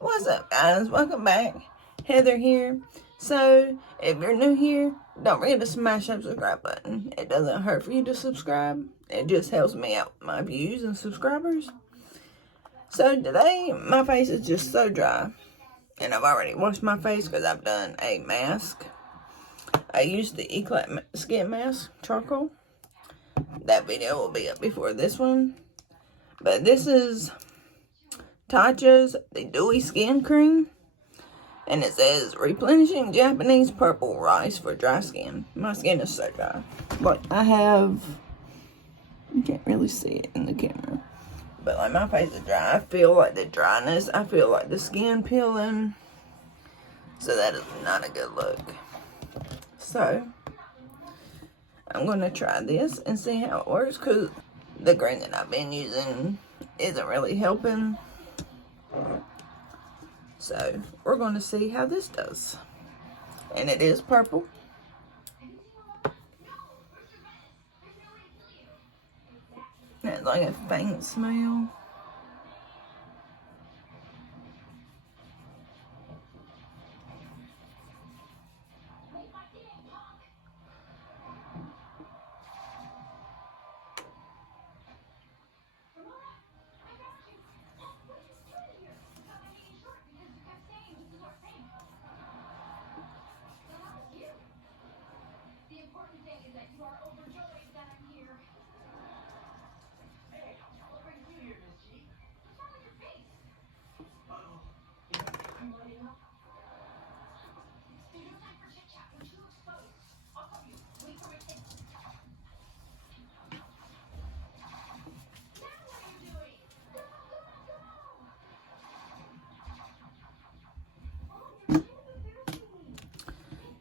What's up, guys? Welcome back. Heather here. So, if you're new here, don't forget to smash that subscribe button. It doesn't hurt for you to subscribe. It just helps me out with my views and subscribers. So, today, my face is just so dry. And I've already washed my face because I've done a mask. I used the Eclat Skin Mask Charcoal. That video will be up before this one. But this is Tacha's Dewy Skin Cream. And it says, replenishing Japanese purple rice for dry skin. My skin is so dry. But I have, you can't really see it in the camera. But like my face is dry. I feel like the dryness. I feel like the skin peeling. So that is not a good look. So, I'm going to try this and see how it works. Because the cream that I've been using isn't really helping. So, we're going to see how this does. And it is purple. It's like a faint smell.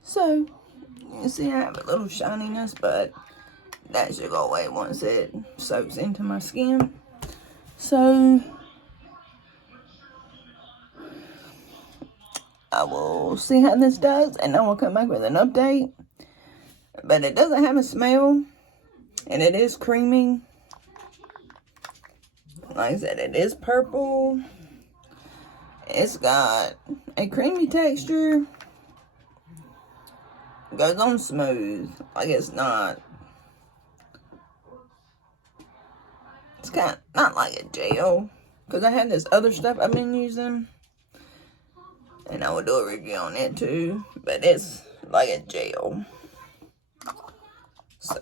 So, you see I have a little shininess, but that should go away once it soaks into my skin. So, I will see how this does, and I will come back with an update. But it doesn't have a smell, and it is creamy. Like I said, it is purple. It's got a creamy texture. Goes on smooth. Like it's not. It's kind of not like a gel. Because I had this other stuff I've been using. And I will do a review on it too. But it's like a gel. So.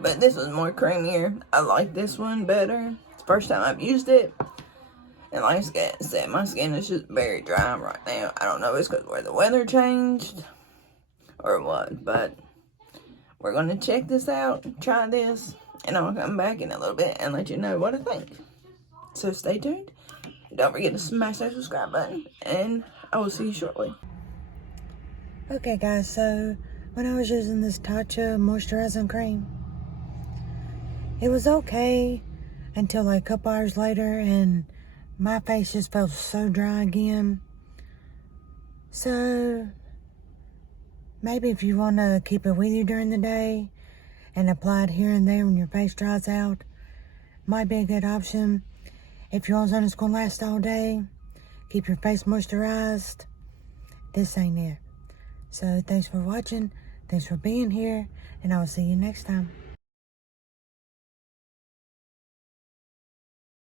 But this was more creamier. I like this one better. It's the first time I've used it. And like I said, my skin is just very dry right now. I don't know if it's because where the weather changed or what. But we're going to check this out, try this, and I'll come back in a little bit and let you know what I think. So stay tuned. Don't forget to smash that subscribe button, and I will see you shortly. Okay guys, so when I was using this Tacha moisturizing cream, it was okay until like a couple hours later, and my face just felt so dry again. So maybe if you want to keep it with you during the day and apply it here and there when your face dries out, might be a good option. If you want something that's going to last all day, keep your face moisturized, this ain't it. So thanks for watching, thanks for being here, and I will see you next time.